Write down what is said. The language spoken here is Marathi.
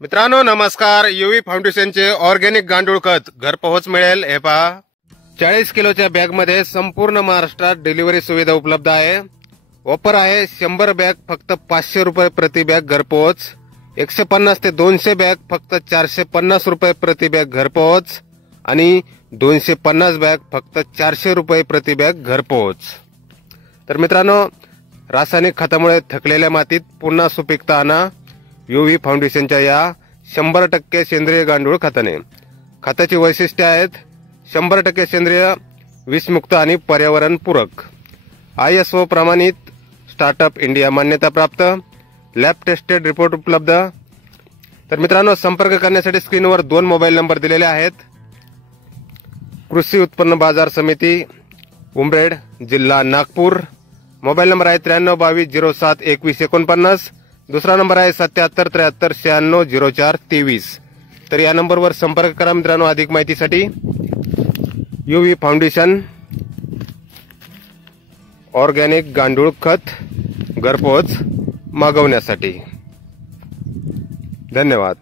मित्रांनो नमस्कार. यूव्ही फाउंडेशनचे ऑर्गॅनिक गांडूळ खत घरपोहोच मिळेल. हे पहा 40 किलोच्या बॅग मध्ये संपूर्ण महाराष्ट्रात डिलिव्हरी सुविधा उपलब्ध आहे. ऑफर आहे 100 बॅग फक्त 500 रुपये प्रति बॅग घरपोहोच. 150 ते 200 बॅग फक्त 450 रुपये प्रति बॅग घरपोहोच आणि 250 बॅग फक्त 400 रुपये प्रति बॅग घरपोहोच. तर मित्रांनो रासायनिक खतामुळे थकलेल्या मातीत पुन्हा सुपीकता आणा यूव्ही फाउंडेशनच्या या 100% सेंद्रिय गांडूळ खताने. खताची वैशिष्ट्ये आहेत 100% सेंद्रिय, विषमुक्त आणि पर्यावरण पूरक, ISO प्रमाणित, स्टार्टअप इंडिया मान्यता प्राप्त, लॅब टेस्टेड रिपोर्ट उपलब्ध. तर मित्रांनो संपर्क करण्यासाठी स्क्रीनवर 2 मोबाईल नंबर दिलेले आहेत. कृषी उत्पन्न बाजार समिती उमरेड जिल्हा नागपूर. मोबाईल नंबर आहे 93 22 07 21 49. दुसरा नंबर आहे 77 73 96 04 23. तर या नंबरवर संपर्क करा मित्रांनो अधिक माहितीसाठी. यूव्ही फाउंडेशन ऑर्गॅनिक गांडूळ खत घरपोच मागवण्यासाठी. धन्यवाद.